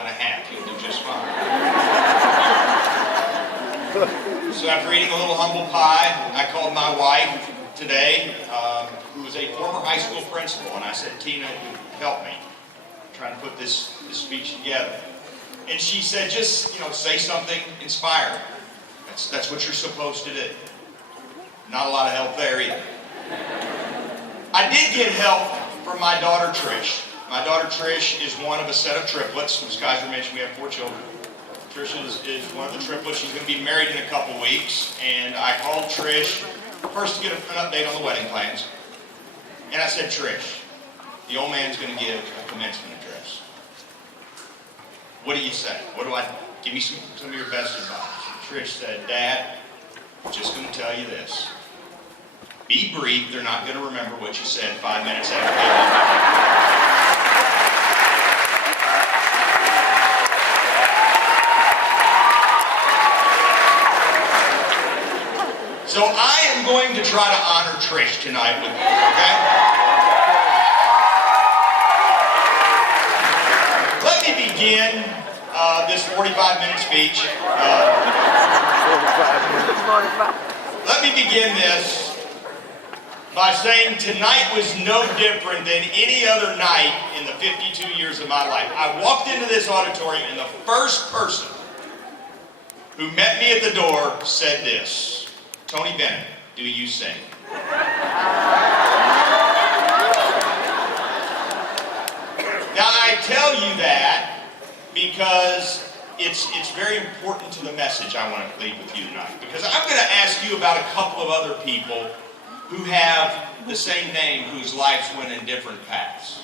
and a half. You'll do just fine. So after eating a little humble pie, I called my wife today, who was a former high school principal, and I said, Tina, help me. I'm trying to put this speech together. And she said, just, say something inspiring. That's what you're supposed to do. Not a lot of help there either. I did get help from my daughter Trish. My daughter Trish is one of a set of triplets. As Kaiser mentioned, we have 4 children. Trish is one of the triplets. She's going to be married in a couple weeks. And I called Trish first to get an update on the wedding plans. And I said, Trish, the old man's going to give a commencement address. What do you say? Give me some of your best advice. Trish said, Dad, I'm just going to tell you this. Be brief. They're not going to remember what you said 5 minutes after. So I am going to try to honor Trish tonight with you, okay? Let me begin this 45-minute speech. Let me begin this by saying tonight was no different than any other night in the 52 years of my life. I walked into this auditorium and the first person who met me at the door said this. Tony Bennett, do you sing? Now I tell you that because it's very important to the message I want to leave with you tonight. Because I'm going to ask you about a couple of other people who have the same name whose lives went in different paths.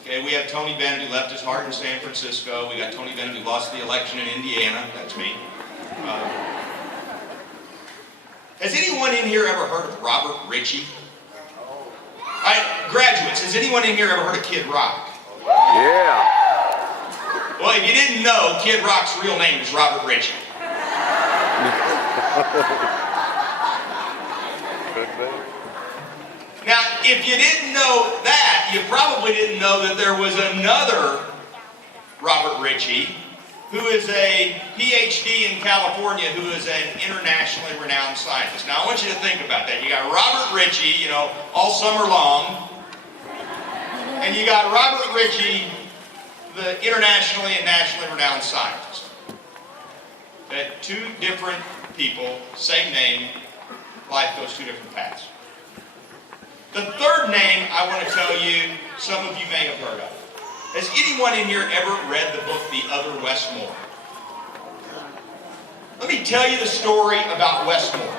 Okay, we have Tony Bennett who left his heart in San Francisco. We got Tony Bennett who lost the election in Indiana. That's me. Has anyone in here ever heard of Robert Ritchie? All right, graduates, has anyone in here ever heard of Kid Rock? Yeah. Well, if you didn't know, Kid Rock's real name is Robert Ritchie. Now, if you didn't know that, you probably didn't know that there was another Robert Ritchie who is a PhD in California, who is an internationally renowned scientist. Now, I want you to think about that. You got Robert Ritchie, all summer long, and you got Robert Ritchie, the internationally and nationally renowned scientist. Okay? 2 different people, same name, life goes 2 different paths. The third name I want to tell you, some of you may have heard of. Has anyone in here ever read the book The Other Westmore? Let me tell you the story about Westmore.